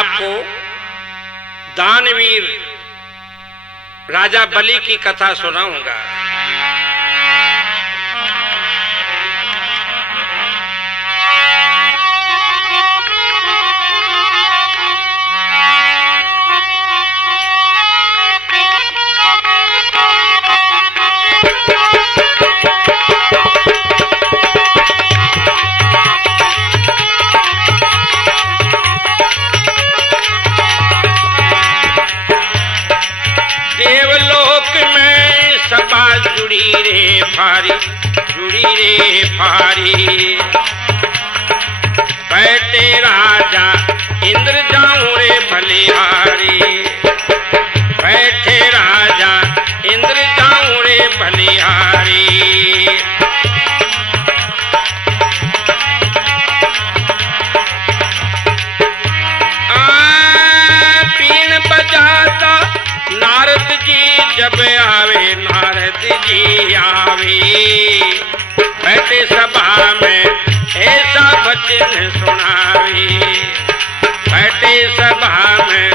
आपको दानवीर राजा बलि की कथा सुनाऊंगा। जुड़ी रे भारी बैठे राजा इंद्र जाऊं रे बलिहारी, बैठे राजा इंद्र जाऊं रे बलिहारी। बीन बजाता नारद जी जब आवे, नारद जी आवे बैठे सभा में ऐसा वचन सुनावे, बैठे सभा में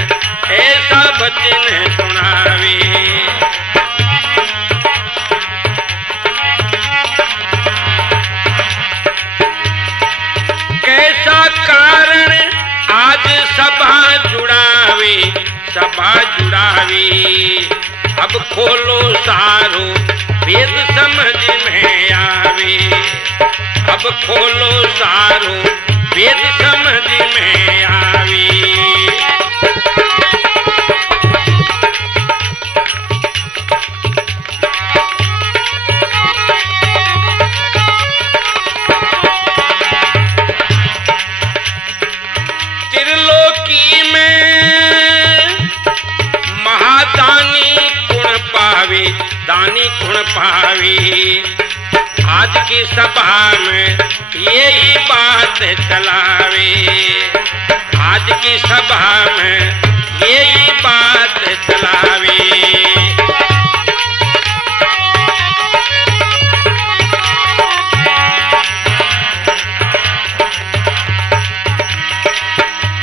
ऐसा वचन सुनावे। कैसा कारण आज सभा जुड़ावे, सभा जुड़ावे। अब खोलो सारो वेद समझ में आवे, अब खोलो सारो वेद समझ में आवे। त्रिलोकी में महादानी पावे, दानी गुण पावे। आज की सभा में यही बात चलावे, आज की सभा में यही बात चलावे।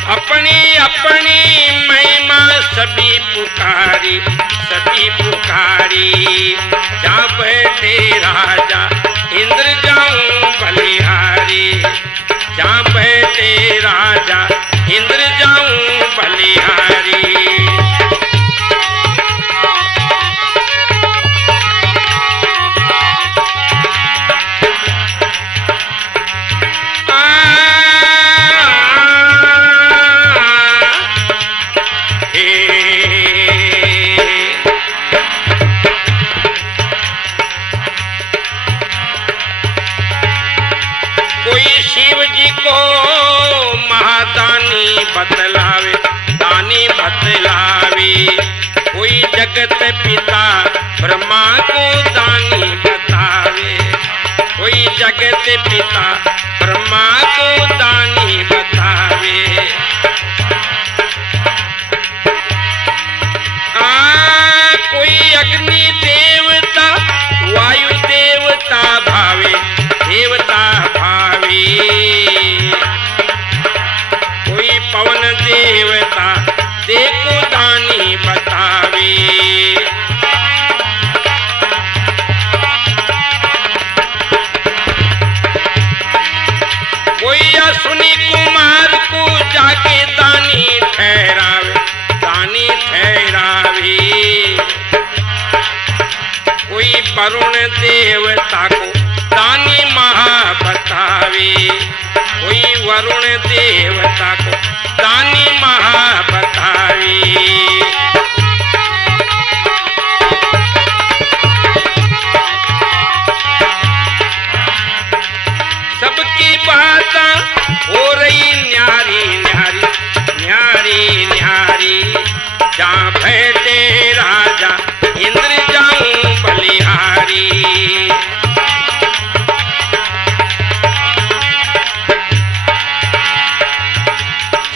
अपनी अपनी महिमा सभी पुकारी, सभी पुकारी। जहाँ बैठे राजा इंद्र जाऊं बलिहारी, जहाँ बैठे राजा इंद्र जाऊं बलिहारी। बतलावे, दानी बतलावे। कोई जगत पिता ब्रह्मा को दानी बतावे, कोई जगत पिता ब्रह्मा को दानी बतावे। कोई अग्नि देवता वायु देवता भावे, देवता भावे। पवन देवता देखो दानी बतावे। कोई अश्विनी कुमार को जाके दानी ठहरावे, दानी ठहरावे। कोई वरुण देवता को दानी महा बतावे, कोई वरुण देवता को दानी महा बतावे। सबकी बात हो रही न्यारी न्यारी, न्यारी न्यारी। जहाँ बैठे राजा इंद्र जाऊं बलिहारी।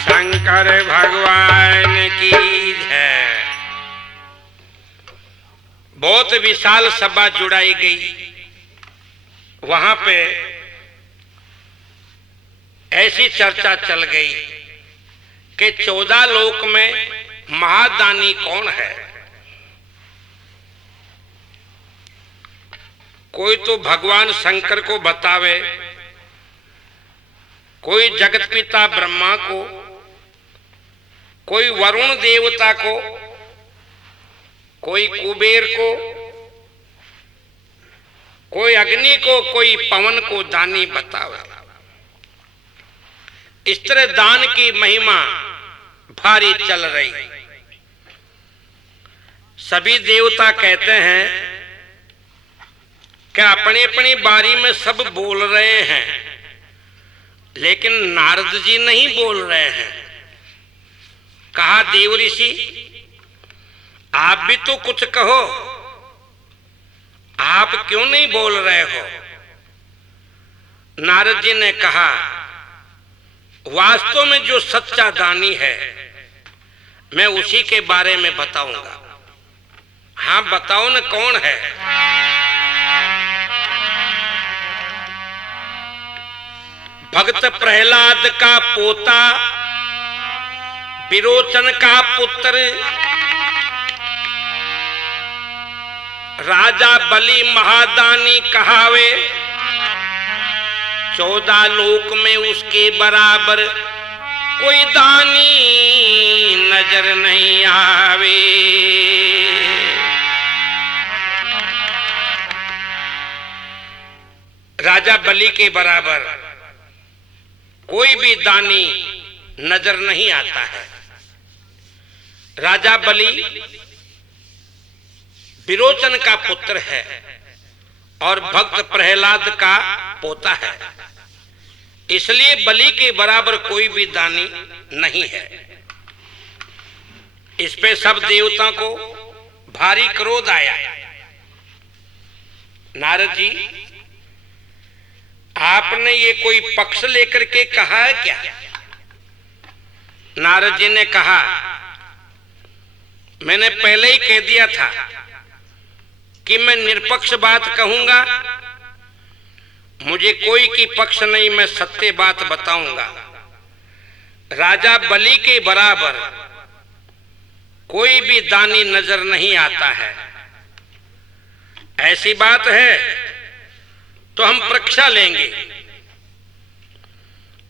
शंकर भगवान की जय। बहुत विशाल सभा जुड़ाई गई। वहां पे ऐसी चर्चा चल गई कि 14 लोक में महादानी कौन है। कोई तो भगवान शंकर को बतावे, कोई जगत पिता ब्रह्मा को, कोई वरुण देवता को, कोई कुबेर को, कोई अग्नि को, कोई पवन को दानी बतावे। इस तरह दान की महिमा भारी चल रही। सभी देवता कहते हैं कि अपनी अपनी बारी में सब बोल रहे हैं, लेकिन नारद जी नहीं बोल रहे हैं। कहा, देव ऋषि आप भी तो कुछ कहो, आप क्यों नहीं बोल रहे हो। नारद जी ने कहा, वास्तव में जो सच्चा दानी है मैं उसी के बारे में बताऊंगा। हाँ बताओ न, कौन है। भक्त प्रहलाद का पोता, विरोचन का पुत्र, राजा बलि महादानी कहावे। 14 लोक में उसके बराबर कोई दानी नजर नहीं आवे। राजा बलि के बराबर कोई भी दानी नजर नहीं आता है। राजा बलि विरोचन का पुत्र है और भक्त प्रहलाद का पोता है, इसलिए बलि के बराबर कोई भी दानी नहीं है। इस पे सब देवताओं को भारी क्रोध आया। नारद जी, आपने ये कोई पक्ष लेकर के कहा है क्या। नारद जी ने कहा, मैंने पहले ही कह दिया था कि मैं निरपक्ष बात कहूंगा, मुझे कोई की पक्ष नहीं, मैं सत्य बात बताऊंगा। राजा बलि के बराबर कोई भी दानी नजर नहीं आता है। ऐसी बात है तो हम परीक्षा लेंगे।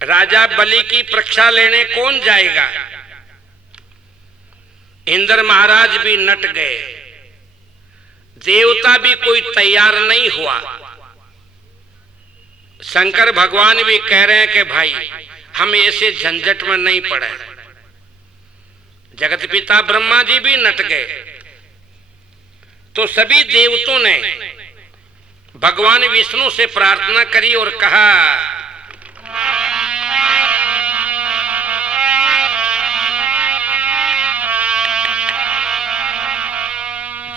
राजा बलि की परीक्षा लेने कौन जाएगा। इंद्र महाराज भी नट गए, देवता भी कोई तैयार नहीं हुआ। शंकर भगवान भी कह रहे हैं कि भाई हम ऐसे झंझट में नहीं पड़े। जगत पिता ब्रह्मा जी भी नट गए। तो सभी देवताओं ने भगवान विष्णु से प्रार्थना करी और कहा,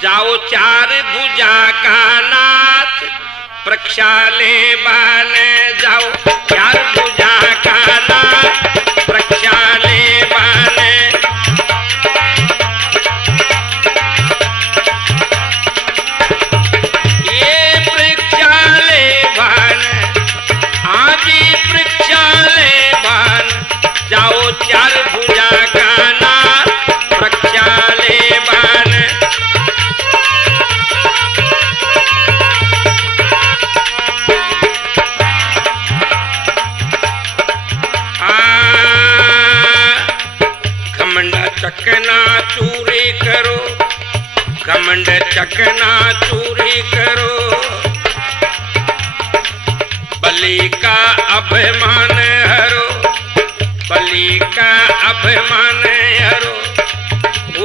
जाओ 4 भुजा का नाथ परीक्षा ले बाने। जाओ 4 भुजा का नाथ परीक्षा ले बाने। ये परीक्षा ले बाने, आज ही परीक्षा ले बाने। जाओ 4 भुजा का नाथ परीक्षा ले बाने। चकना चूरी करो, घमंड चकना चूरी करो। बलि का अभिमान हरो, बलि का अभिमान हरो।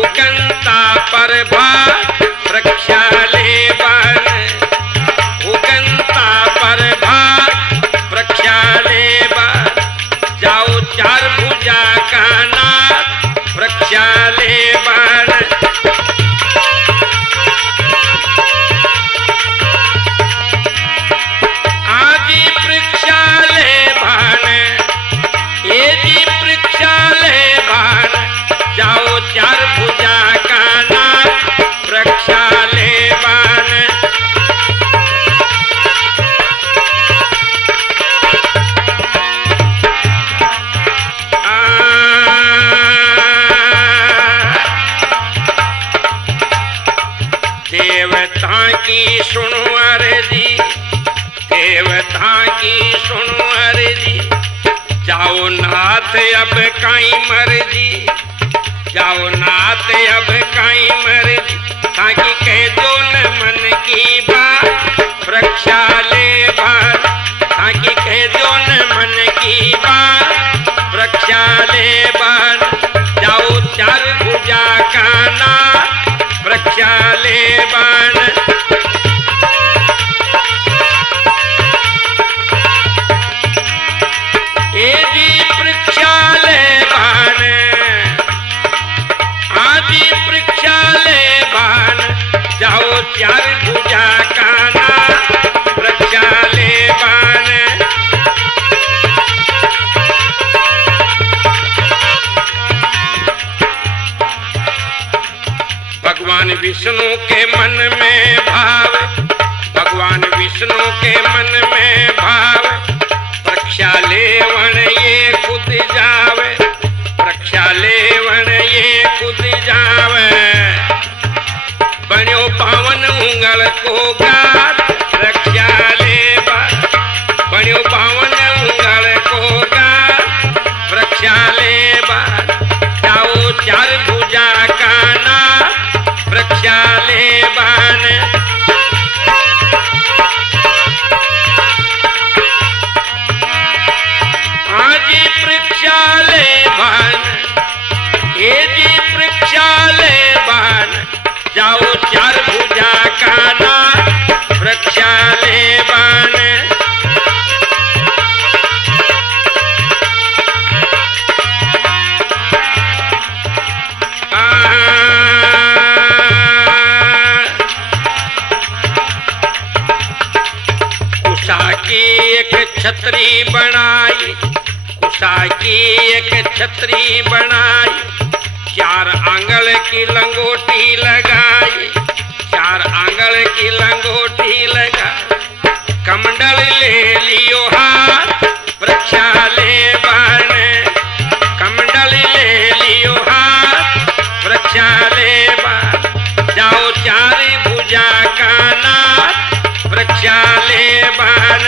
उगंता पर भाग रक्षा ले बान। उगंता पर भाग रक्षा ले बान। जाओ 4 भुजा का नाथ परीक्षा ले बान। आदि परीक्षा ले बान, ये जी परीक्षा ले बान। जाओ 4 भुजा का नाथ देवता की सुनो अर्जी, देवता की सुनो अर्जी, जाओ नाथ अब काई मर्जी, जाओ नाथ अब काई मर्जी, ताकि कह दो न मन की बात, रक्षा ले बार, ताकि कह दो न मन की बात, रक्षा ले बार, जाओ चार भुजा का नाथ, रक्षा ले बान। ए जी परीक्षा ले बान, आदि परीक्षा ले बान, जाओ चार भुजा का नाथ, रक्षा ले बान। भगवान विष्णु के मन में भाव, भगवान विष्णु के मन में भाव, रक्षा लेवन ये खुद जावे, रक्षा लेवन ये खुद जावे, बन्यो पावन उंगल को गात, रक्षा लेवा, बन्यो पावन उंगल को गात, रक्षा लेवा, जाओ चार भुजा का नाथ, रक्षा ले बान। आजी परीक्षा ले बान, ये जी परीक्षा ले बान, जाओ चार भुजा का नाथ, रक्षा ले बान। छतरी बनाई, कुशा की एक छतरी बनाई, चार आंगल की लंगोटी लगाई, चार आंगल की लंगोटी लगाई, कमंडल ले लियो हाथ, रक्षा ले बान, कमंडल ले लियो हाथ, रक्षा ले बान, जाओ चार भुजा का नाथ, रक्षा ले बान।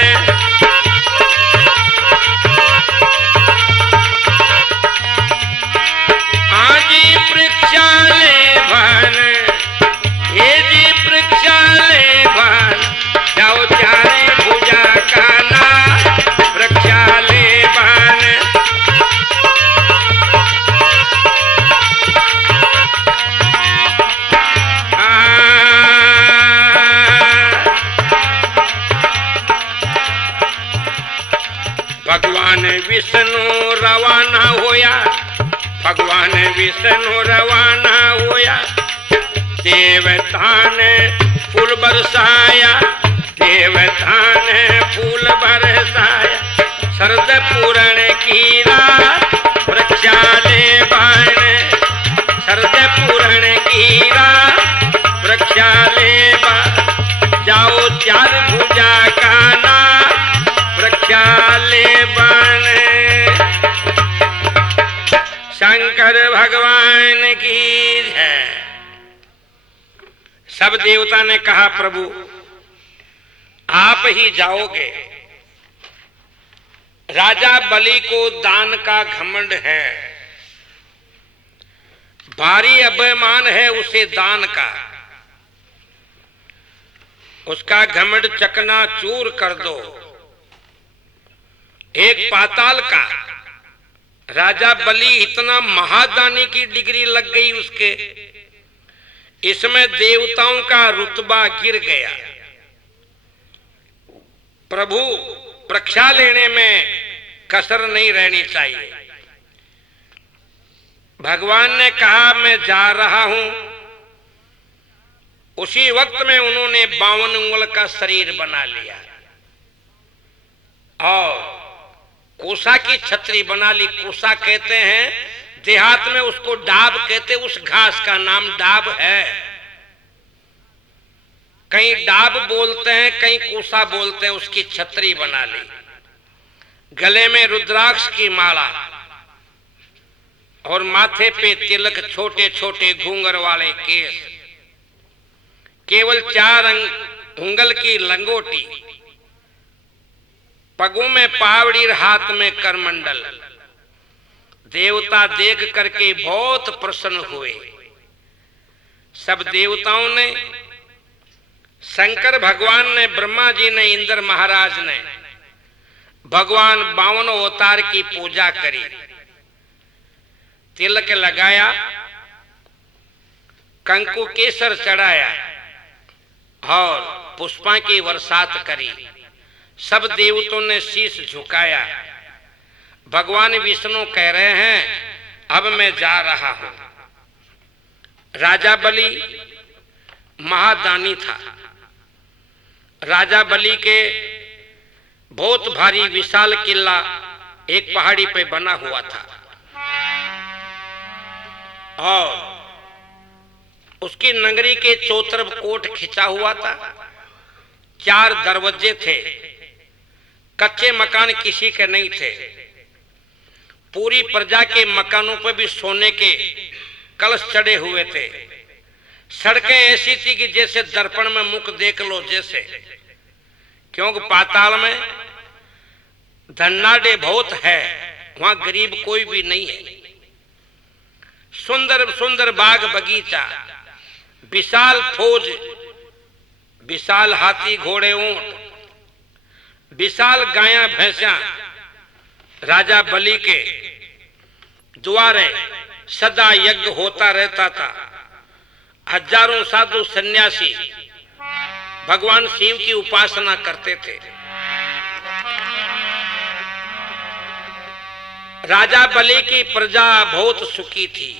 भगवान विष्णु रवाना होया, भगवान विष्णु रवाना होया, देवता ने फूल बरसाया, देवता ने फूल बरसाया, शरद पूरण की रात, रक्षा ले बान, शरद पूरण की रात, रक्षा ले बान, जाओ चार भुजा का नाथ, रक्षा ले बान। शंकर भगवान की जय। सब देवता ने कहा प्रभु आप ही जाओगे, राजा बलि को दान का घमंड है, भारी अभिमान है उसे दान का, उसका घमंड चकनाचूर कर दो। एक पाताल का राजा बलि इतना महादानी की डिग्री लग गई उसके, इसमें देवताओं का रुतबा गिर गया। प्रभु परीक्षा लेने में कसर नहीं रहनी चाहिए। भगवान ने कहा मैं जा रहा हूं, उसी वक्त में उन्होंने 52 उंगल का शरीर बना लिया और कोसा की छतरी बना ली। कोसा कहते हैं देहात में, उसको डाब कहते, उस घास का नाम डाब है। कहीं डाब बोलते हैं, कहीं कोसा बोलते हैं। उसकी छतरी बना ली, गले में रुद्राक्ष की माला और माथे पे तिलक, छोटे छोटे घूंघर वाले केस, केवल 4 उंगल की लंगोटी, पगों में पावड़ी, हाथ में करमंडल। देवता देख करके बहुत प्रसन्न हुए। सब देवताओं ने, शंकर भगवान ने, ब्रह्मा जी ने, इंद्र महाराज ने भगवान 52 अवतार की पूजा करी, तिलक लगाया, कंकु केसर चढ़ाया और पुष्पा की बरसात करी। सब देवताओं ने शीश झुकाया। भगवान विष्णु कह रहे हैं अब मैं जा रहा हूं। राजा बलि महादानी था। राजा बलि के बहुत भारी विशाल किला एक पहाड़ी पे बना हुआ था और उसकी नगरी के चौतरफ कोट खिंचा हुआ था। 4 दरवाजे थे। कच्चे मकान किसी के नहीं थे। पूरी प्रजा के मकानों पर भी सोने के कलश चढ़े हुए थे। सड़कें ऐसी थी कि जैसे दर्पण में मुख देख लो जैसे, क्योंकि पाताल में धन्नाडे बहुत है, वहां गरीब कोई भी नहीं है। सुंदर सुंदर बाग बगीचा, विशाल फौज, विशाल हाथी घोड़े ऊंट, विशाल गायां भैंसा। राजा बलि के द्वारे सदा यज्ञ होता रहता था। हजारों साधु सन्यासी भगवान शिव की उपासना करते थे। राजा बलि की प्रजा बहुत सुखी थी।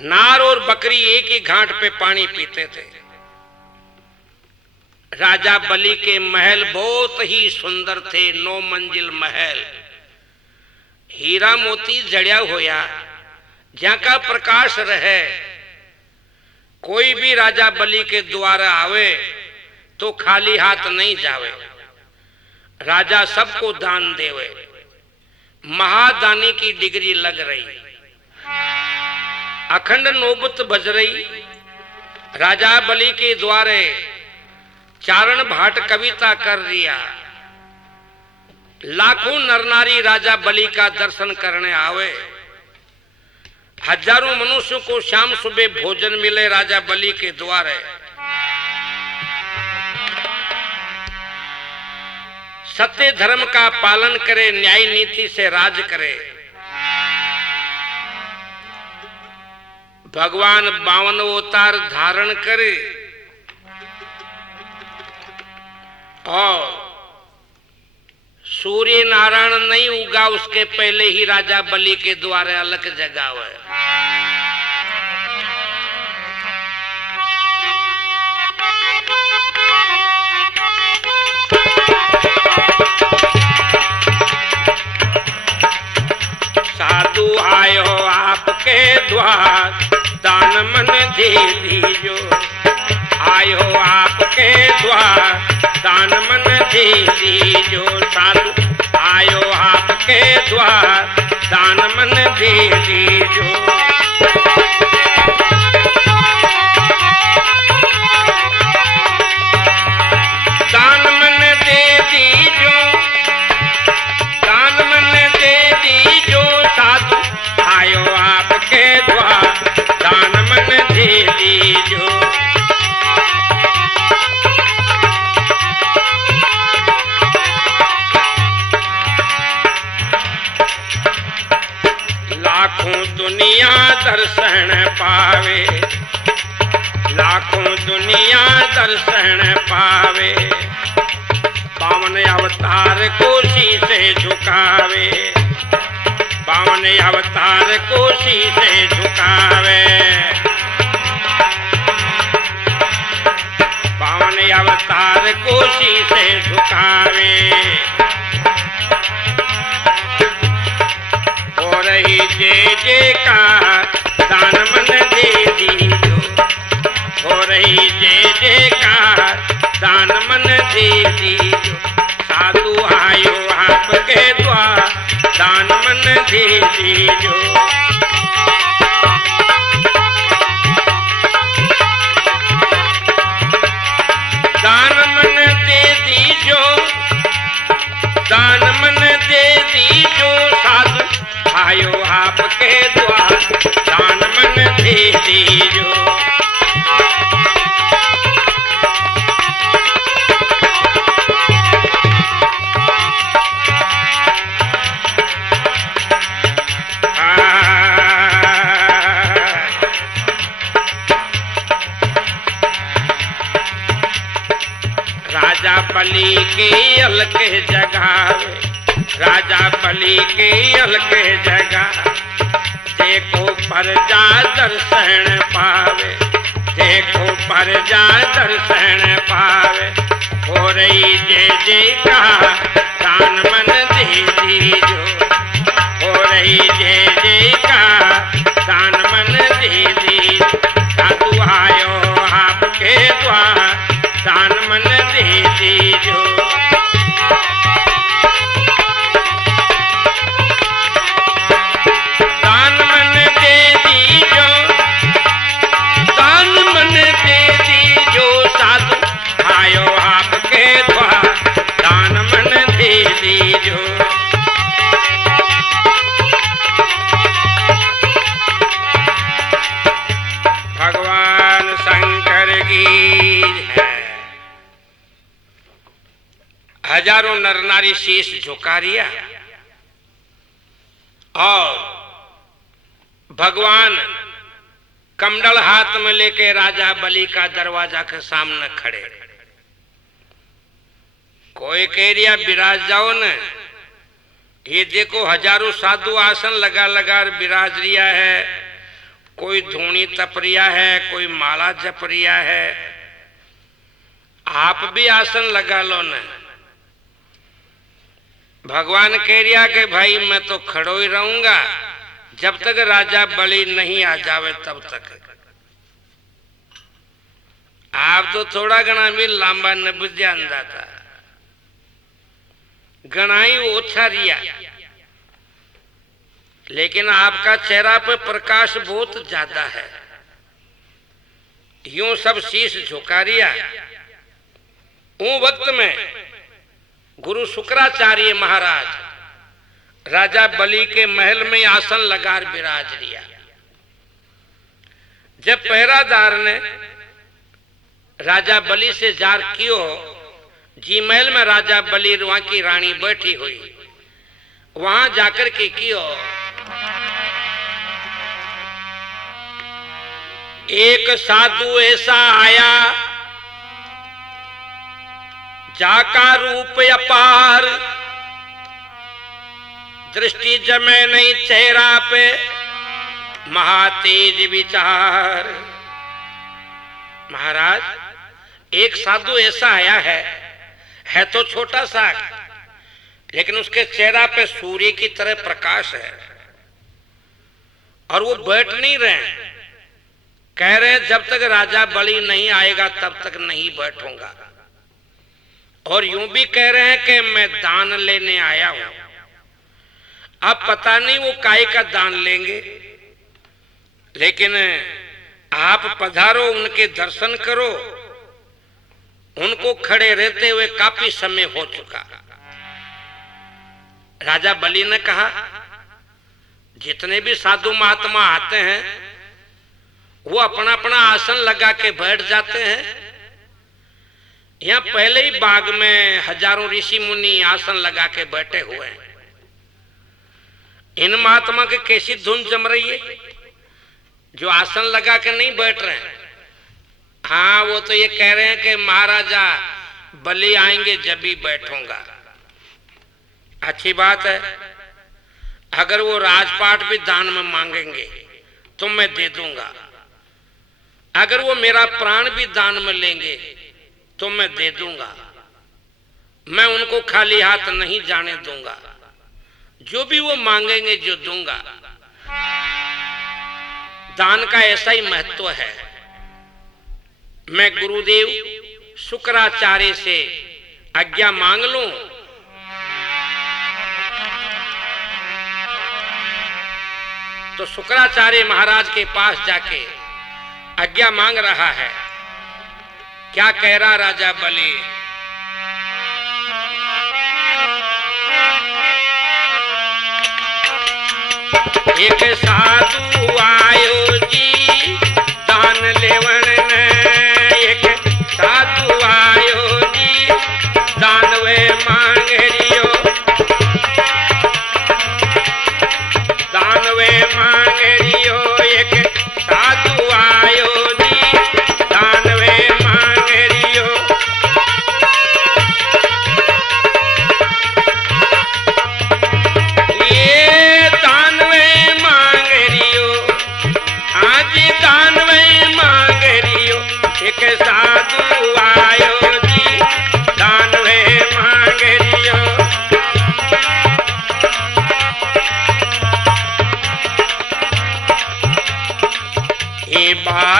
नार और बकरी एक ही घाट पे पानी पीते थे। राजा बलि के महल बहुत ही सुंदर थे। 9 मंजिल महल, हीरा मोती जड़िया होया, जहां का प्रकाश रहे। कोई भी राजा बलि के द्वारा आवे तो खाली हाथ नहीं जावे। राजा सबको दान देवे। महादानी की डिग्री लग रही। अखंड नौबत बज रही। राजा बलि के द्वारे चारण भाट कविता कर दिया। लाखों नर नारी राजा बलि का दर्शन करने आवे। हजारों मनुष्यों को शाम सुबह भोजन मिले राजा बलि के द्वारे। सत्य धर्म का पालन करे, न्याय नीति से राज करे। भगवान 52 अवतार धारण करे और सूर्य नारायण नहीं उगा उसके पहले ही राजा बलि के द्वारे अलग जगावे। साधु आयो आपके द्वार, दान मन दे दीजो। आयो आपके द्वार, दान मन दे दीजो। साधु आयो आपके द्वार, दान मन दे दीजो। दान मन दे दीजो, दान मन दे दीजो। साधु आयो आपके द्वार, दान मन दे दीजो। लाखों दुनिया दर्शन पावे, लाखों दुनिया दर्शन पावे। 52 अवतार को शीशे झुकावे, 52 अवतार को शीशे झुकावे। 52 अवतार को शीशे झुकावे। हो रही जय जयकार, दान मन दे दीजो। हो रही जय जयकार, दान मन दे दीजो। साधु आयो आपके द्वार, दान मन दे दीजो। बलि के अलके जगावे, राजा बलि के अलके जगा। देखो प्रजा दर्शन पावे, देखो प्रजा दर्शन पावे। हो रही जय जयकार दान मन दे दीजो, हो रही जय जयकार दान मन दे दीजो। साधु आयो आपके द्वार दान मन दे दीजो। दान मन दे दीजो, दान मन दे दीजो। साधु आयो आपके द्वार दान मन दे दीजो। भगवान शंकर की है। हजारों नर नारी शीश झुका रिया और भगवान कमंडल हाथ में लेके राजा बलि का दरवाजा के सामने खड़े। कोई कह रिया विराज जाओ न, ये देखो हजारों साधु आसन लगा लगा विराज रिया है। कोई धूनी तप रिया है, कोई माला जप रिया है। आप भी आसन लगा लो न। भगवान कह रिया कि भाई मैं तो खड़ो ही रहूंगा जब तक राजा बलि नहीं आ जावे तब तक। आप तो थोड़ा घना भी लांबा न बुझ्या अंदाजा, घना ही ओछा रिया, लेकिन आपका चेहरा पे प्रकाश बहुत ज्यादा है। यूं सब शीश झुका रिया। उस वक्त में गुरु शुक्राचार्य महाराज राजा बलि के महल में आसन लगा विराज रिया। जब पहरादार ने राजा बलि से जार कियो, जी महल में राजा बलि वहां की रानी बैठी हुई, वहां जाकर के कियो, एक साधु ऐसा आया जाका रूप अपार, दृष्टि जमे नहीं चेहरा पे महातेज विचार। महाराज एक साधु ऐसा आया है तो छोटा सा, लेकिन उसके चेहरा पे सूर्य की तरह प्रकाश है और वो बैठ नहीं रहे। कह रहे हैं जब तक राजा बलि नहीं आएगा तब तक नहीं बैठूंगा। और यूं भी कह रहे हैं कि मैं दान लेने आया हूं। अब पता नहीं वो काय का दान लेंगे, लेकिन आप पधारो, उनके दर्शन करो। उनको खड़े रहते हुए काफी समय हो चुका। राजा बलि ने कहा जितने भी साधु महात्मा आते हैं वो अपना अपना आसन लगा के बैठ जाते हैं। यहाँ पहले ही बाग में हजारों ऋषि मुनि आसन लगा के बैठे हुए हैं। इन महात्मा के कैसी धुन जम रही है जो आसन लगा के नहीं बैठ रहे हैं। हाँ, वो तो ये कह रहे हैं कि महाराजा बलि आएंगे जब भी बैठूंगा। अच्छी बात है, अगर वो राजपाट भी दान में मांगेंगे तो मैं दे दूंगा। अगर वो मेरा प्राण भी दान में लेंगे तो मैं दे दूंगा। मैं उनको खाली हाथ नहीं जाने दूंगा। जो भी वो मांगेंगे जो दूंगा। दान का ऐसा ही महत्व है। मैं गुरुदेव शुक्राचार्य से आज्ञा मांग लूं तो शुक्राचार्य महाराज के पास जाके आज्ञा मांग रहा है। क्या कह रहा राजा बलि? एक साधु आयो जी दान लेवन ने, एक साधु आयो जी दान वे मांग रियो, दान वे मांग रियो। एक साधु आयो जी दान वे मांग रियो।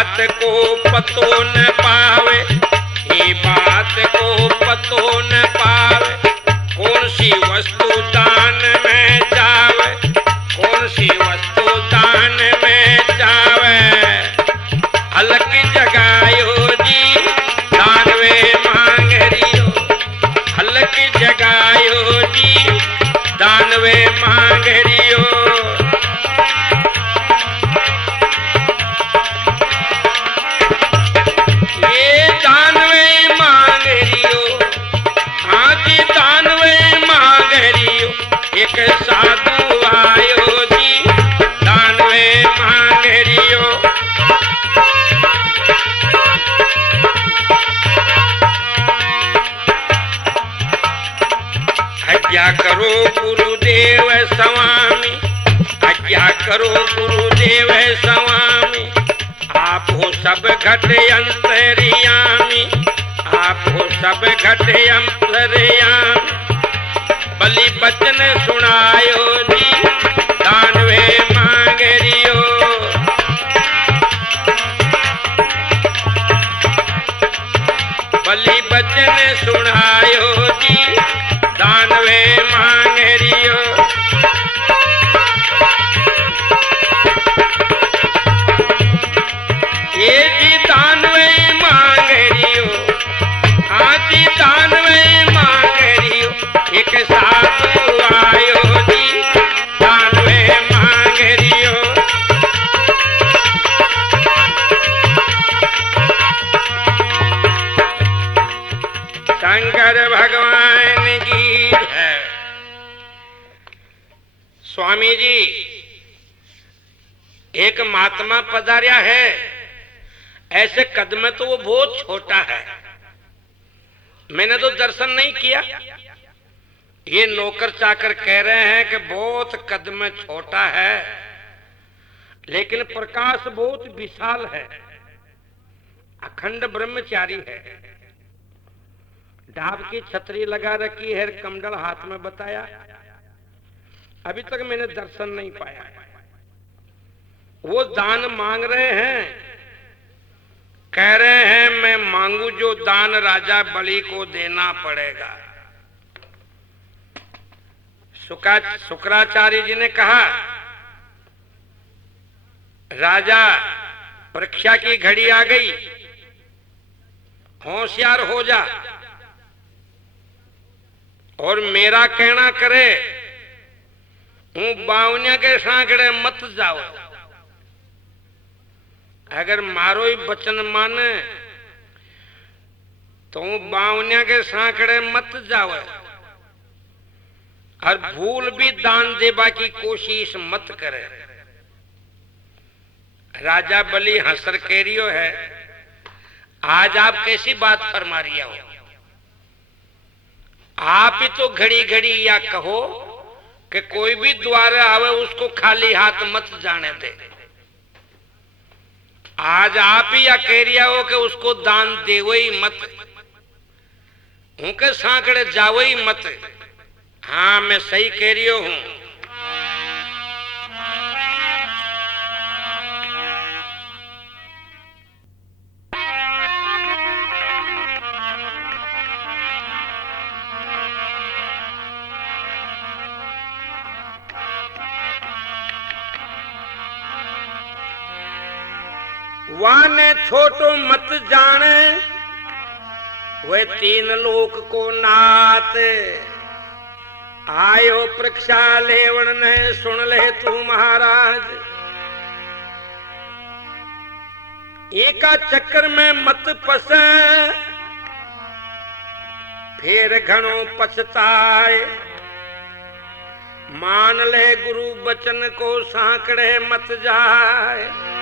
बात को पतो न पावे, ये बात को पतो न पावे, कौन सी वस्तु दान में जावे, कौन सी वस्तु दान में जावे। अलग जगायो जी दानवे मांगरियो, अलग जगायो जी दानवे मांगरियो। ये दानवे मांगरियो, हाँ जी दानवे मांगरियो, एक साधु आयो जी दानवे मांगरियो। आज्ञा करो गुरुदेव स्वामी, आज्ञा करो गुरुदेव स्वामी, आप हो सब घट अंतर्यामी, आप हो सब घट अंतर्यामी। बलि बचन सुनायो जी दानवे मांगरियो, बलि बचन सुनायो जी दानवे मांगरियो। ये जी दानवे मांगरियो, हाँ जी दानवे मांगरियो, एक साधु आयो जी दानवे मांगरियो। शंकर भगवान की है। स्वामी जी एक महात्मा पधारिया है, ऐसे कद में तो वो बहुत छोटा है, मैंने तो दर्शन नहीं किया। ये नौकर चाकर कह रहे हैं कि बहुत कद में छोटा है, लेकिन प्रकाश बहुत विशाल है, अखंड ब्रह्मचारी है, डाब की छतरी लगा रखी है, कमंडल हाथ में बताया। अभी तक मैंने दर्शन नहीं पाया। वो दान मांग रहे हैं, कह रहे हैं मैं मांगू जो दान राजा बलि को देना पड़ेगा। शुक्राचार्य जी ने कहा राजा परीक्षा की घड़ी आ गई, होशियार हो जा और मेरा कहना करे, हूं बावनिया के सांकड़े मत जाओ। अगर मारो ही वचन माने तो बावनिया के सांकड़े मत जाओ, और भूल भी दान देवा की कोशिश मत करे। राजा बलि हंसर केरियो है, आज आप कैसी बात फरमा रही हो? आप ही तो घड़ी घड़ी या कहो कि कोई भी द्वार आवे उसको खाली हाथ मत जाने दे। आज आप ही या कह रिया हो कि उसको दान देवो ही मत, उनके सांकड़े जाओ ही मत। हाँ मैं सही कह रही हूं। वाने छोटो मत जाने, वे तीन लोक को नाथ। आयो परीक्षा लेवण ने सुन ले तू महाराज। एका चक्कर में मत फसे, फिर घणो पछताए। मान ले गुरु बचन को, सांकड़े मत जाए।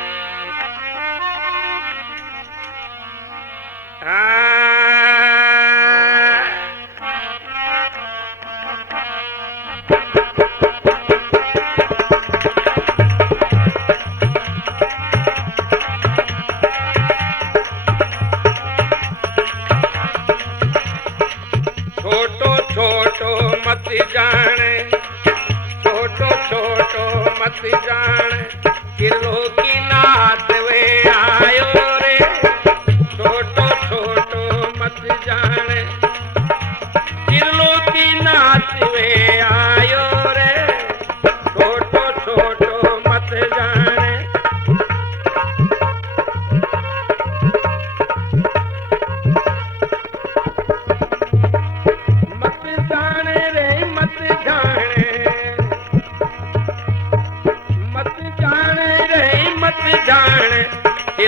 छोटो छोटो मत जाने, छोटो छोटो मत जाने, त्रिलोकी नाथ वे आयो।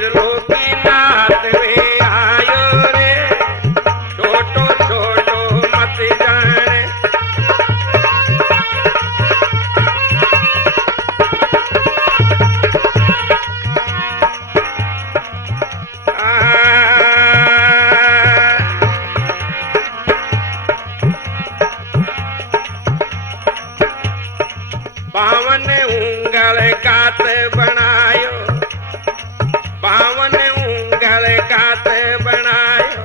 त्रिलोकी नाथ वे आयो रे, छोटो छोटो मत जाने। बावन उंगल गात बनायो, बावन उंगल गात बनायो,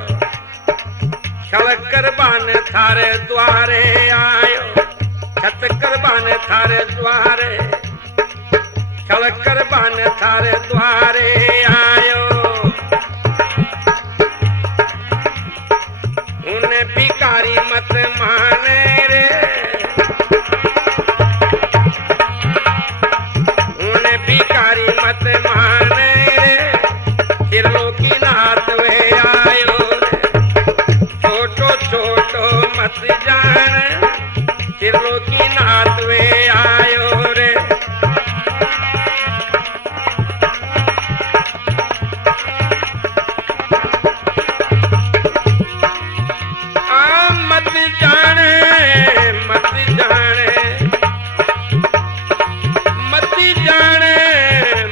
छलकर बान थारे द्वारे आयो, छतकर बान थारे द्वारे, छलकर बान थारे द्वारे आयो। उन्हें भिखारी मत माने रे, भिखारी मत माने रे, त्रिलोकी नाथ वे आयो रे, छोटो छोटो मत जाने, त्रिलोकी नाथ वे आयो रे। मत जाने, मत जाने, मत जाने,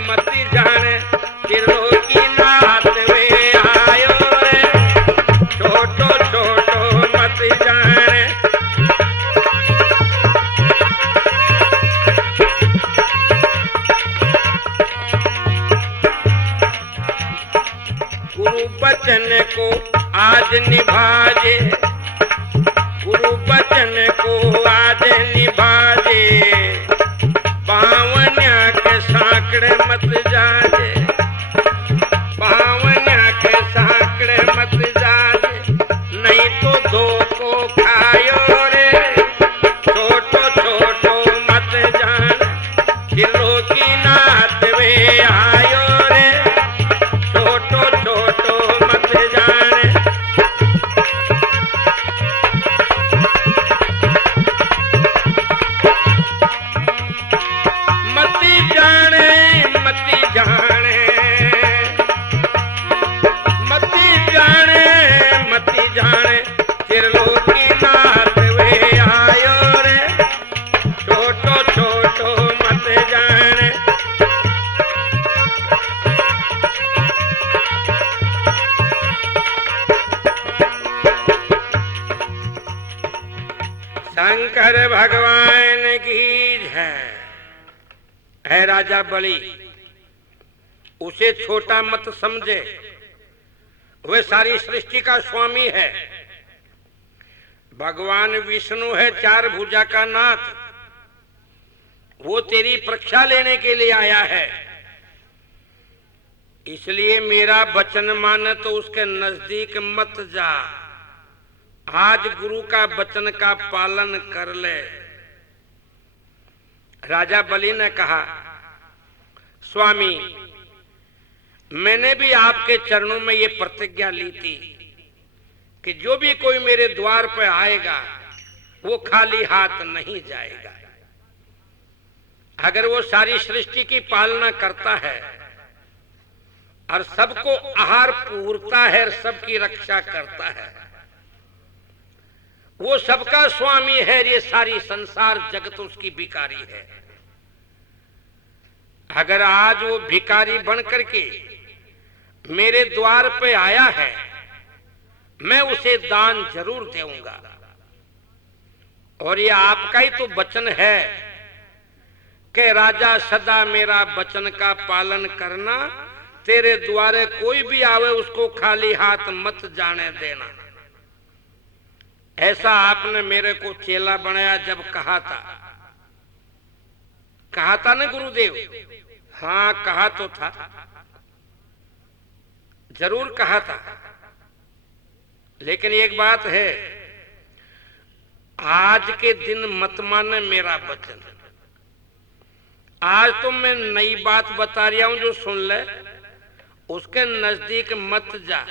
मत जाने, त्रिलोकी नाथ वे आयो रे, छोटो छोटो मत जाने। गुरु बचन को आज निभाजे, गुरु बचन को आज निभाजे, बावन्या के सांकड़े मत जाजे, बावन्या के सांकड़े मत जाजे, नहीं तो दो को खायो रे, छोटो छोटो मत जान, त्रिलोकी नाथ वे आयो रे, छोटो छोटो मत जाने। मती जाने, मती जाने, मती जाने, मती जाने, त्रिलोकी नाथ वे आयो रे, छोटो छोटो मत जाने। शंकर भगवान की है राजा बलि, उसे छोटा मत समझे, वह सारी सृष्टि का स्वामी है। भगवान विष्णु है चार भुजा का नाथ, वो तेरी परीक्षा लेने के लिए आया है, इसलिए मेरा वचन मान तो उसके नजदीक मत जा। आज गुरु का वचन का पालन कर ले। राजा बलि ने कहा, स्वामी मैंने भी आपके चरणों में ये प्रतिज्ञा ली थी कि जो भी कोई मेरे द्वार पर आएगा वो खाली हाथ नहीं जाएगा। अगर वो सारी सृष्टि की पालना करता है और सबको आहार पूरता है और सबकी रक्षा करता है, वो सबका स्वामी है, ये सारी संसार जगत उसकी भिखारी है। अगर आज वो भिखारी बन करके मेरे द्वार पे आया है, मैं उसे दान जरूर दूंगा। और ये आपका ही तो वचन है कि राजा सदा मेरा वचन का पालन करना, तेरे द्वारे कोई भी आवे उसको खाली हाथ मत जाने देना। ऐसा आपने मेरे को चेला बनाया जब कहा था ना गुरुदेव? हाँ कहा तो था, जरूर कहा था। लेकिन एक बात है, आज के दिन मत माने मेरा वचन। आज तो मैं नई बात बता रहा हूं, जो सुन ले, उसके नजदीक मत जा।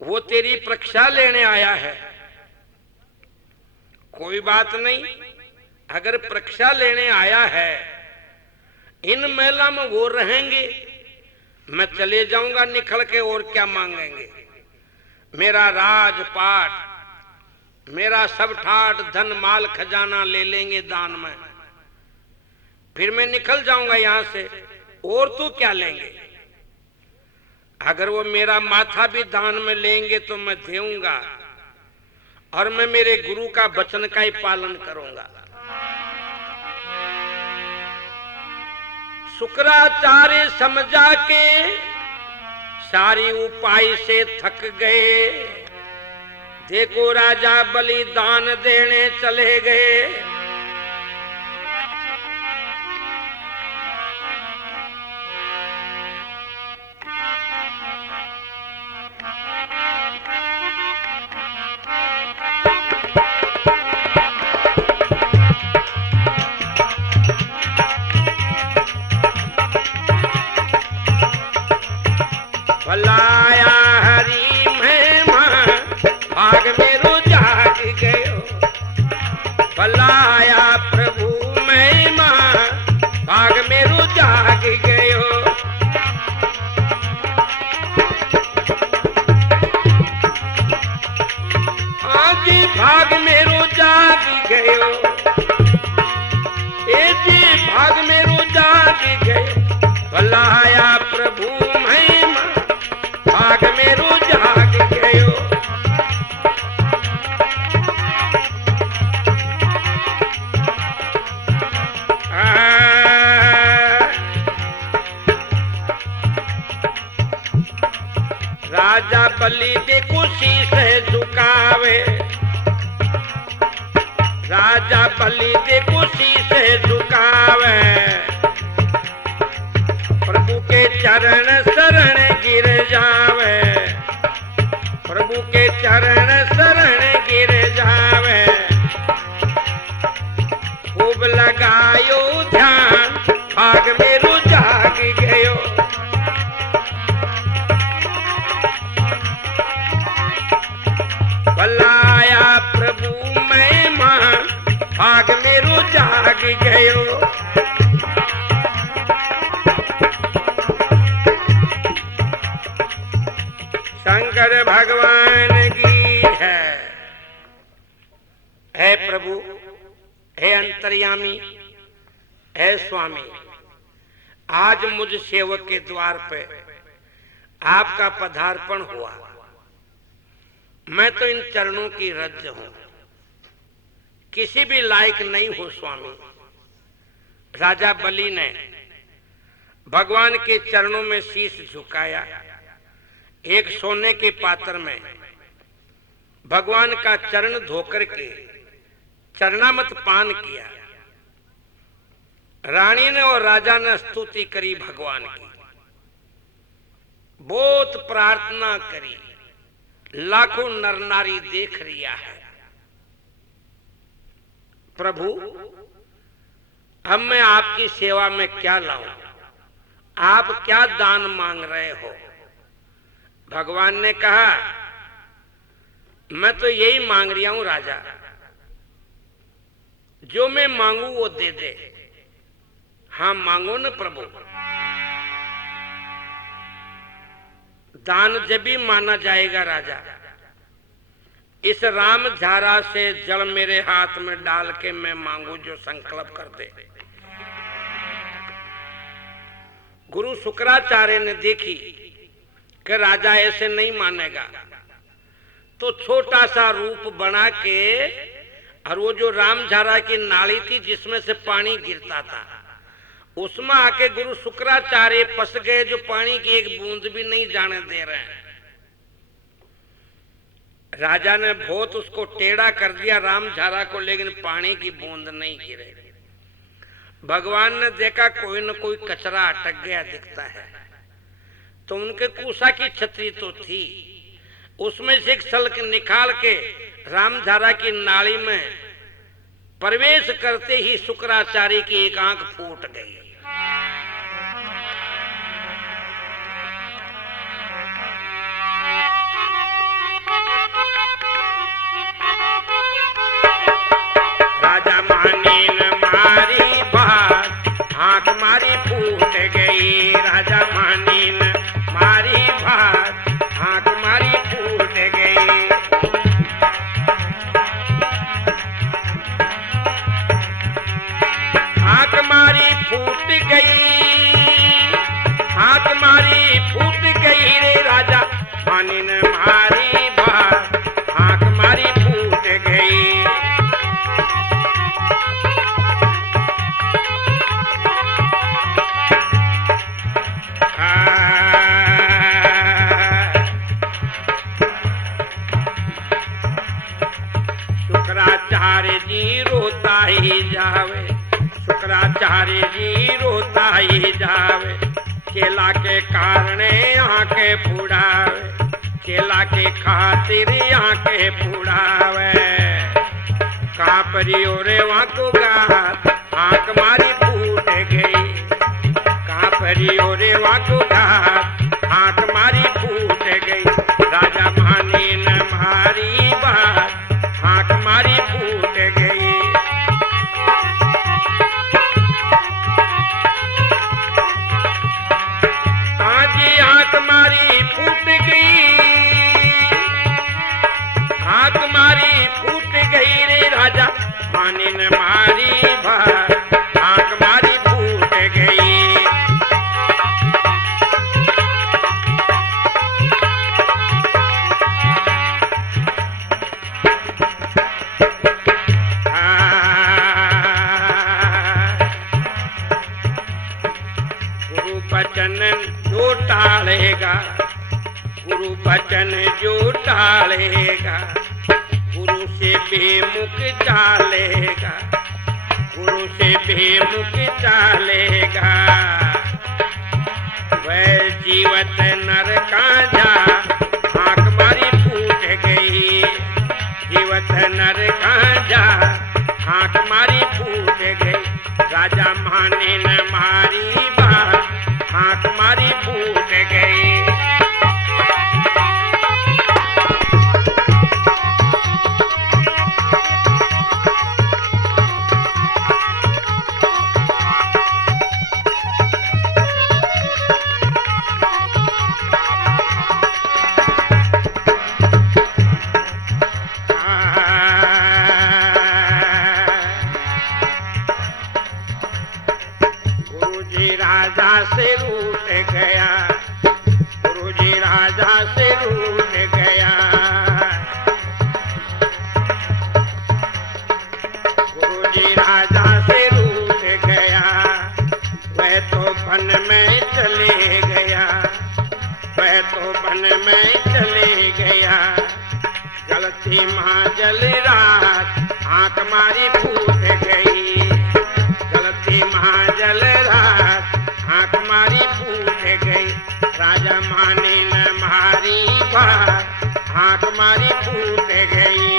वो तेरी परीक्षा लेने आया है। कोई बात नहीं, अगर परीक्षा लेने आया है, इन मेला में वो रहेंगे मैं चले जाऊंगा निकल के, और क्या मांगेंगे? मेरा राजपाट, मेरा सब ठाट धन माल खजाना ले लेंगे दान में, फिर मैं निकल जाऊंगा यहां से, और तो क्या लेंगे? अगर वो मेरा माथा भी दान में लेंगे तो मैं दूंगा, और मैं मेरे गुरु का वचन का ही पालन करूंगा। शुक्राचार्य समझा के सारी उपाय से थक गए, देखो राजा बलिदान देने चले गए। भलाया हरि महिमा भाग मेरो जाग गयो, भलाया प्रभु महिमा भाग मेरो जाग गयो। आज भाग मेरो जाग गयो, ए जी भाग मेरो जाग गयो, भलाया प्रभु महिमा भाग मेरो जाग गयो। राजा बलि देखो शीश झुकावे, राजा बलि देखो शीश झुकावे, प्रभु के चरण शरण गिर जावे, प्रभु के चरण शरण गिर जावे। खूब लगायो ध्यान भाग मेरो जाग गयो, भलाया प्रभु महिमा भाग मेरो जाग गयो। शंकर भगवान की है प्रभु, हे अंतर्यामी, हे स्वामी, आज मुझ सेवक के द्वार पे आपका पदार्पण हुआ। मैं तो इन चरणों की रज हूं, किसी भी लायक नहीं हो स्वामी। राजा बलि ने भगवान के चरणों में शीश झुकाया, एक सोने के पात्र में भगवान का चरण धोकर के चरणामत पान किया। रानी ने और राजा ने स्तुति करी भगवान की, बहुत प्रार्थना करी, लाखों नर नारी देख रिया है। प्रभु अब मैं आपकी सेवा में क्या लाऊं, आप क्या दान मांग रहे हो? भगवान ने कहा मैं तो यही मांग रहा हूं राजा, जो मैं मांगू वो दे दे। हाँ मांगो न प्रभु, दान जब भी माना जाएगा राजा। इस राम झारा से जल मेरे हाथ में डाल के मैं मांगू जो संकल्प कर दे। गुरु शुक्राचार्य ने देखी कि राजा ऐसे नहीं मानेगा, तो छोटा सा रूप बना के, और वो जो रामझारा की नाली थी जिसमें से पानी गिरता था, उसमें आके गुरु शुक्राचार्य फंस गए, जो पानी की एक बूंद भी नहीं जाने दे रहे हैं। राजा ने बहुत उसको टेढ़ा कर दिया रामझारा को, लेकिन पानी की बूंद नहीं गिरे। भगवान ने देखा कोई न कोई कचरा अटक गया दिखता है, तो उनके कुशा की छतरी तो थी, उसमें से एक सल्क निकाल के रामझारा की नाली में प्रवेश करते ही शुक्राचार्य की एक आंख फूट गई। राजा मानी न मारी बात, आंख मारी फूट गई। राजा मानी न मारी बात आंख मारी फूट गई। आंख मारी फूट गई, आंख मारी फूट गई रे राजा पानी ने मारी बात आंख मारी फूट गई। शुक्राचार्य जी रोता ही जावे, शुक्राचार्य जी रोता ही जावे, चेला के कारण आंखें फुड़ावे, चेला के खातिर आंखें फुड़ावे। कापरी ओरे वाको गात आंख मारी फूट गई, कापरी ओरे वाको गात आंख मारी फूट गई। राजा मानी न मारी बात आंख मारी फूट गई। ताजी आंख मारी फूट गई, आंख मारी फूट गई रे राजा मानी न मारी बात आंख मारी फूट गई। गुरु बचन जो टालेगा, गुरु बचन जो टालेगा, गुरु से बेमुख चालेगा, गुरु से बेमुख चालेगा। वह जीवत नर का जा आंख मारी फूट गई, जीवत नर का जा आंख मारी फूट गई। राजा माने न मारी बात आंख मारी फूट गई। राजा से रूठ गया, गुरुजी राजा से रूठ गया, गुरुजी राजा से रूठ गया। वह तो वन में चले गया, वह तो वन में चले गया। गलती माँ जल रात आंख मारी फूट गई, गलती माँ जल रात आंख मारी फूट गई। राजा माने न मारी बात आंख मारी फूट गई।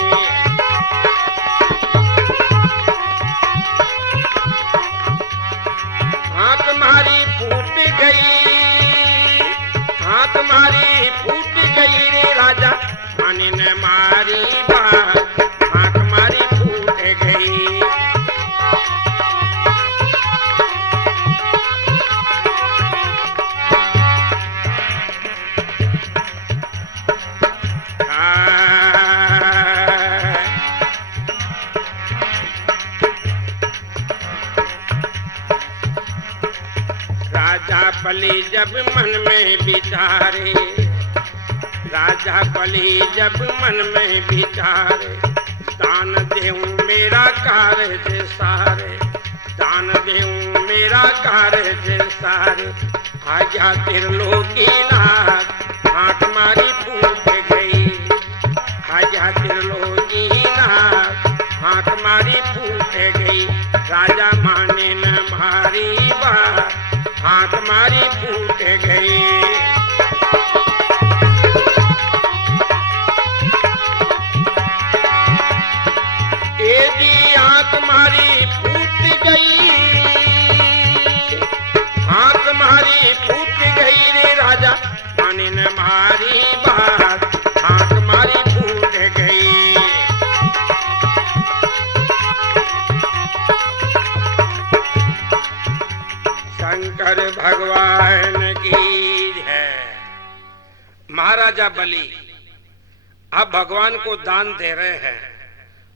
आंख मारी फूट गई, आंख मारी फूट गई रे राजा माने न मारी बात आंख मारी फूट गई। राजा बलि जब मन में विचारे, राजा बलि जब मन में विचारे, दान देऊं मेरा कार्य सारे, दान देऊं मेरा कार्य सारे। आज्ञा त्रिलोकीनाथ आंख मारी फूट गई, आज्ञा त्रिलोकीनाथ आंख मारी फूट गई। राजा माने न मारी बात आंख मारी फूट गई। ए जी आंख मारी फूट गई, आंख मारी फूट गई रे राजा माने न मारी बात आंख मारी फूट गई। शंकर भगवान की है। महाराजा बलि आप भगवान को दान दे रहे हैं,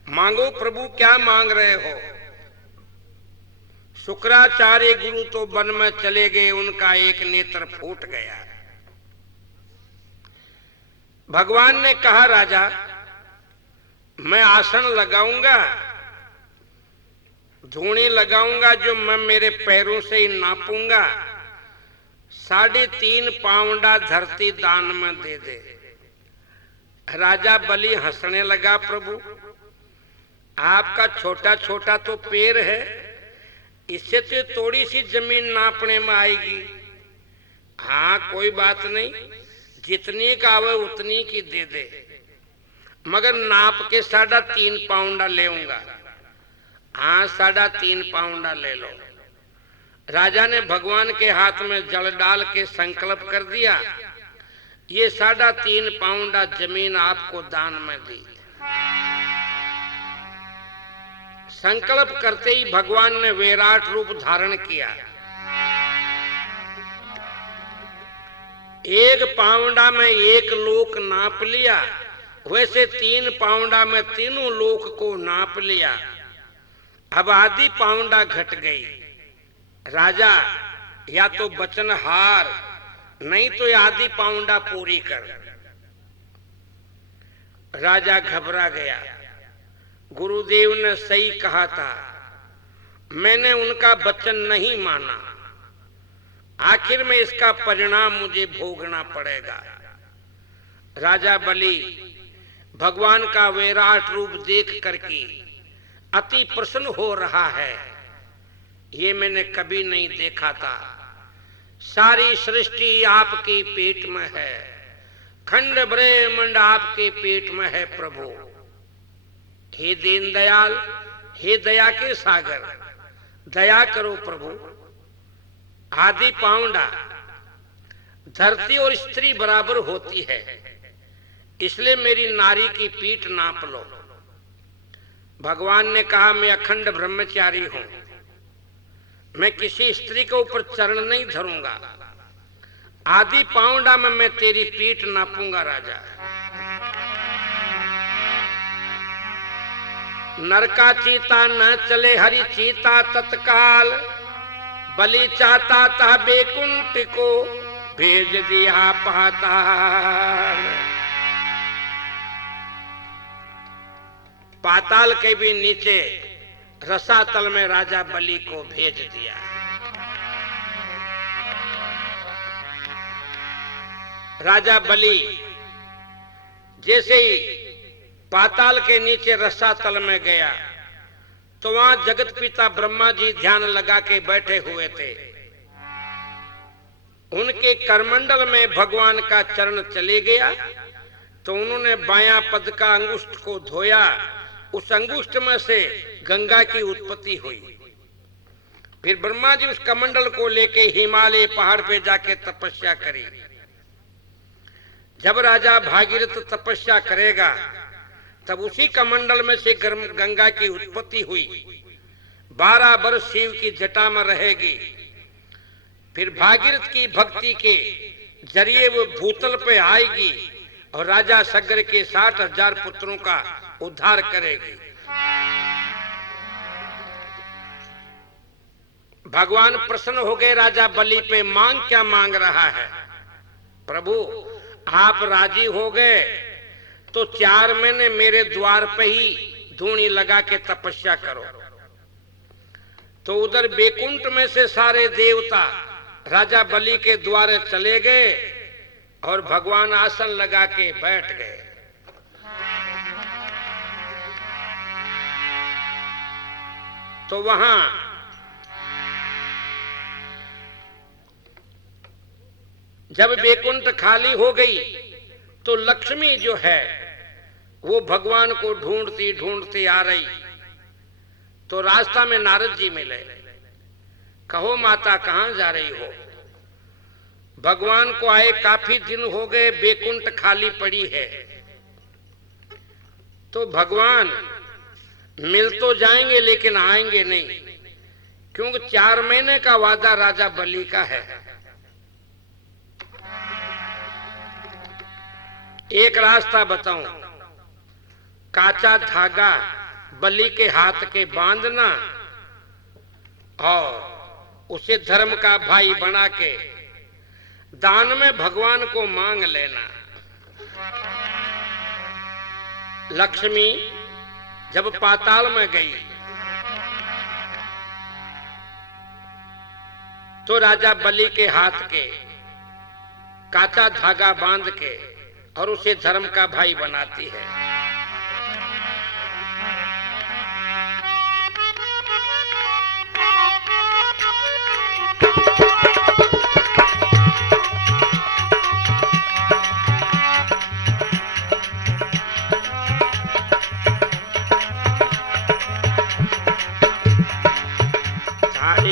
मांगो प्रभु, क्या मांग रहे हो? शुक्राचार्य गुरु तो वन में चले गए, उनका एक नेत्र फूट गया। भगवान ने कहा, राजा मैं आसन लगाऊंगा, धूणी लगाऊंगा, जो मैं मेरे पैरों से ही नापूंगा, 3.5 पाउंडा धरती दान में दे दे। राजा बलि हंसने लगा, प्रभु आपका छोटा छोटा तो पैर है, इससे तो थोड़ी सी जमीन नापने में आएगी। हाँ कोई बात नहीं, जितनी का आवे उतनी की दे दे, मगर नाप के 3.5 पाउंडा लेऊंगा। हाँ 3.5 पाउंडा ले लो। राजा ने भगवान के हाथ में जल डाल के संकल्प कर दिया, ये 3.5 पाउंडा जमीन आपको दान में दी। संकल्प करते ही भगवान ने विराट रूप धारण किया। 1 पाउंडा में 1 लोक नाप लिया, वैसे 3 पाउंडा में तीनों लोक को नाप लिया। अब आधी पाउंडा घट गई। राजा या तो वचन हार, नहीं तो आधी पाउंडा पूरी कर। राजा घबरा गया, गुरुदेव ने सही कहा था, मैंने उनका वचन नहीं माना, आखिर में इसका परिणाम मुझे भोगना पड़ेगा। राजा बलि भगवान का विराट रूप देख करके अति प्रसन्न हो रहा है, ये मैंने कभी नहीं देखा था। सारी सृष्टि आपके पेट में है, खंड ब्रह्मांड आपके पेट में है प्रभु। हे दीनदयाल, हे दया के सागर, दया करो प्रभु। आधी पाउंडा धरती और स्त्री बराबर होती है, इसलिए मेरी नारी की पीठ नाप लो। भगवान ने कहा, मैं अखंड ब्रह्मचारी हूं, मैं किसी स्त्री के ऊपर चरण नहीं धरूंगा। आधी पाउंडा में मैं तेरी पीठ नापूंगा। राजा नरका चीता न चले, हरि चीता तत्काल, बलि चाहता था बेकुंठ को, भेज दिया पाताल। पाताल के भी नीचे रसातल में राजा बलि को भेज दिया। राजा बलि जैसे ही पाताल के नीचे रसातल में गया, तो वहां जगत पिता ब्रह्मा जी ध्यान लगा के बैठे हुए थे। उनके करमंडल में भगवान का चरण चले गया, तो उन्होंने बायां पद का अंगुष्ठ को धोया, उस अंगुष्ठ में से गंगा की उत्पत्ति हुई। फिर ब्रह्मा जी उस कमंडल को लेके हिमालय पहाड़ पे जाके तपस्या करी। जब राजा भागीरथ तपस्या करेगा, तब उसी कमंडल में से गंगा की उत्पत्ति हुई। 12 वर्ष शिव की जटा में रहेगी। फिर भागीरथ की भक्ति के जरिए वो भूतल पे आएगी और राजा सगर के 60,000 पुत्रों का उद्धार करेगी। भगवान प्रसन्न हो गए राजा बलि पे। मांग क्या मांग रहा है? प्रभु आप राजी हो गए तो 4 महीने मेरे द्वार पे ही धूनी लगा के तपस्या करो। तो उधर बेकुंठ में से सारे देवता राजा बलि के द्वारे चले गए और भगवान आसन लगा के बैठ गए। तो वहां जब बेकुंठ खाली हो गई, तो लक्ष्मी जो है वो भगवान को ढूंढती ढूंढती आ रही। तो रास्ता में नारद जी मिले। कहो माता कहां जा रही हो? भगवान को आए काफी दिन हो गए, बेकुंठ खाली पड़ी है। तो भगवान मिल तो जाएंगे लेकिन आएंगे नहीं, क्योंकि 4 महीने का वादा राजा बलि का है। एक रास्ता बताऊं, काचा धागा बलि के हाथ के बांधना और उसे धर्म का भाई बना के दान में भगवान को मांग लेना। लक्ष्मी जब पाताल में गई तो राजा बलि के हाथ के काचा धागा बांध के और उसे धर्म का भाई बनाती है।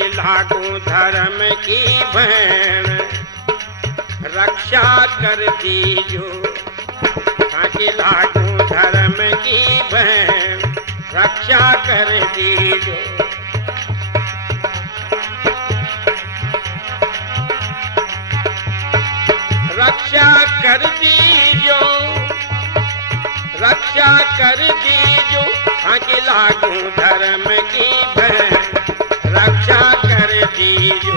लागू धर्म की बहन रक्षा कर दीजो, ताकि लागू धर्म की बहन रक्षा कर दीजो। रक्षा कर दीजो, रक्षा कर दीजो, ताकि लागू धर्म की बहन रक्षा कर दीजो।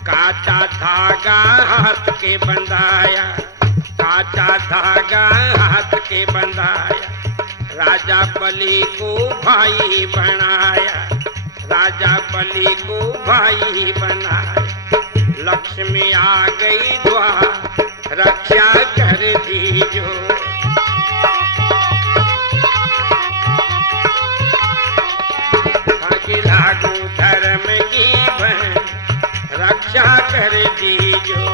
काचा धागा हाथ के बंधाया, काचा धागा हाथ के बंधाया, राजा बलि को भाई बनाया, राजा बलि को भाई बनाया। लक्ष्मी आ गई द्वार रक्षा कर दीजो, ताकि लागू धर्म की बहन रक्षा कर दीजो।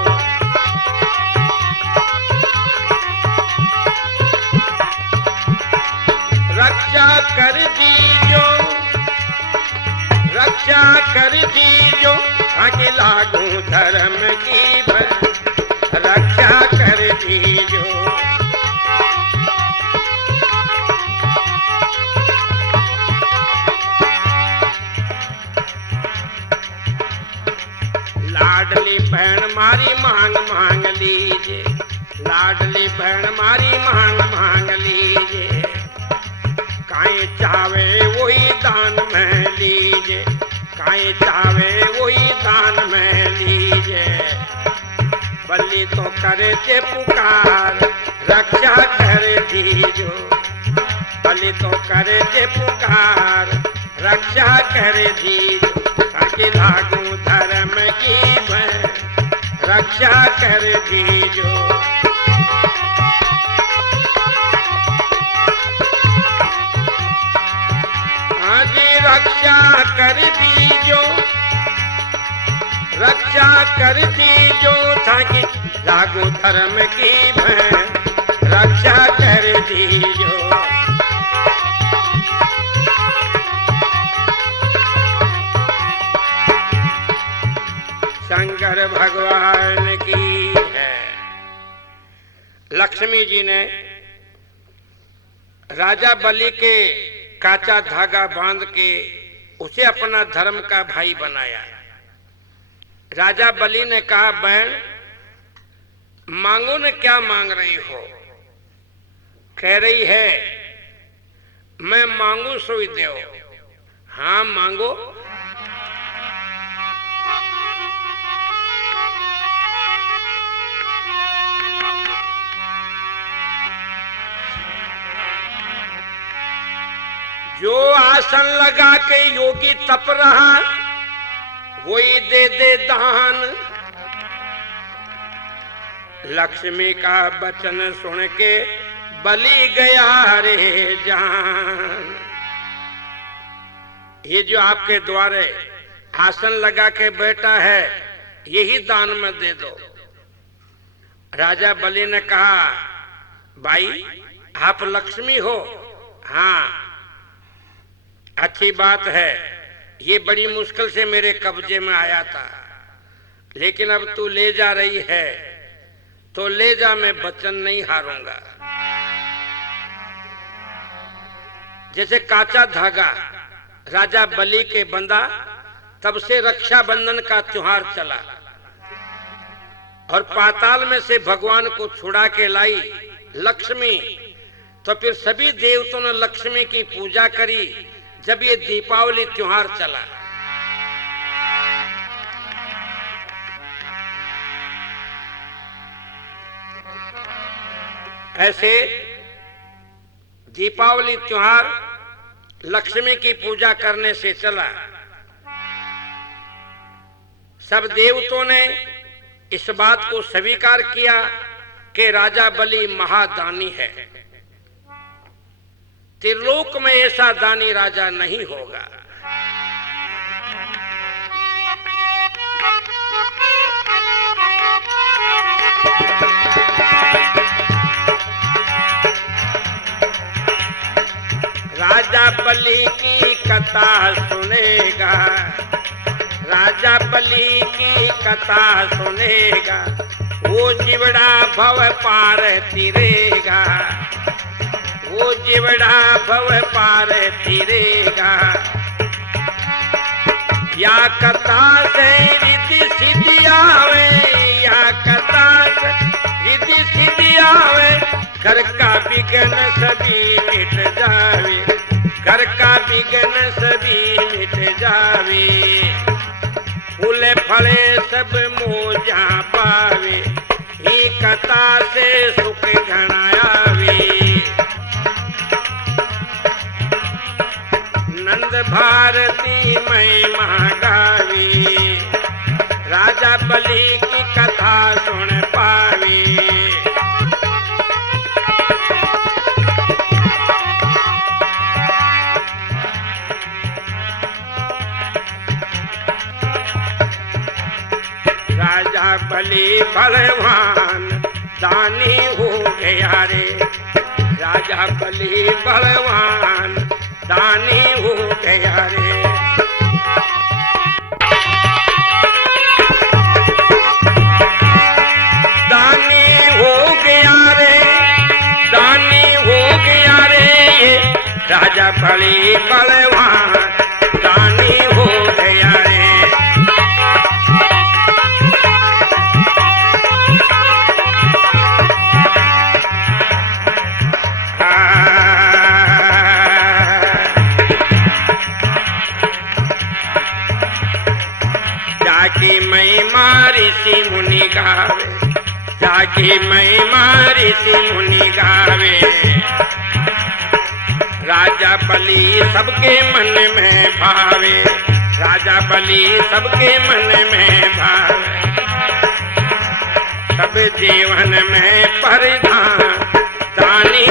रक्षा कर दीजो, रक्षा कर दीजो, ताकि लागू धर्म की बहन रक्षा कर दीजो। लाडली बहन मारी मांग मांग लीजिए, लाडली बहन मारी मांग मांग लीजिए, काहे चावे वही दान में लीजिए, काहे चावे वही दान में लीजिए। बलि तो करे जे पुकार रक्षा कर दीजो, बलि तो करे जे पुकार रक्षा कर दीजो, ताकि लागू धर्म की बहन रक्षा कर दीजो। रक्षा कर दीजो, रक्षा कर दीजो, ताकि लागू धर्म की बहन रक्षा कर दीजो। शंकर भगवान की है। लक्ष्मी जी ने राजा बलि के काचा धागा बांध के उसे अपना धर्म का भाई बनाया। राजा बलि ने कहा, बहन मांगो न, क्या मांग रही हो? कह रही है, मैं मांगू सोई दो। हाँ मांगो। जो आसन लगा के योगी तप रहा वही दे दे दान। लक्ष्मी का वचन सुन के बलि गया रे जान। ये जो आपके द्वारे आसन लगा के बैठा है यही दान में दे दो। राजा बलि ने कहा, भाई आप लक्ष्मी हो? हाँ अच्छी बात है, ये बड़ी मुश्किल से मेरे कब्जे में आया था, लेकिन अब तू ले जा रही है तो ले जा, मैं वचन नहीं हारूंगा। जैसे काचा धागा राजा बलि के बंधा, तब से रक्षाबंधन का त्योहार चला और पाताल में से भगवान को छुड़ा के लाई लक्ष्मी। तो फिर सभी देवताओं ने लक्ष्मी की पूजा करी जब ये दीपावली त्योहार चला। ऐसे दीपावली त्योहार लक्ष्मी की पूजा करने से चला। सब देवताओं ने इस बात को स्वीकार किया कि राजा बलि महादानी है, त्रिलोक में ऐसा दानी राजा नहीं होगा। राजा बलि की कथा सुनेगा, राजा बलि की कथा सुनेगा, वो जीवड़ा भव पार तिरेगा, वो जीवड़ा भव पार तिरेगा। या कथा से रिद्धि सिद्धि आवे, या कथा से रिद्धि सिद्धि आवे, घर का विघ्न सभी मिट जावे, घर का विघ्न सभी मिट जावे। फूले फले सब मोजा पावे, ही कथा से सुख घना आवे। नंद भारती महिमा गावी, राजा बलि की कथा सुन पावी। राजा बलि बलवान दानी हो गया रे, राजा बलि बलवान दानी हो गया रे। दानी हो गया रे, दानी हो गया रे, राजा बलि बलवान दानी हो गया रे। जाकी महिमा ऋषि मुनि गावे, जाकी महिमा ऋषि मुनि गावे। राजा बलि सबके मन में भावे, राजा बलि सबके मन में भावे। सब जीवन में परिधान दानी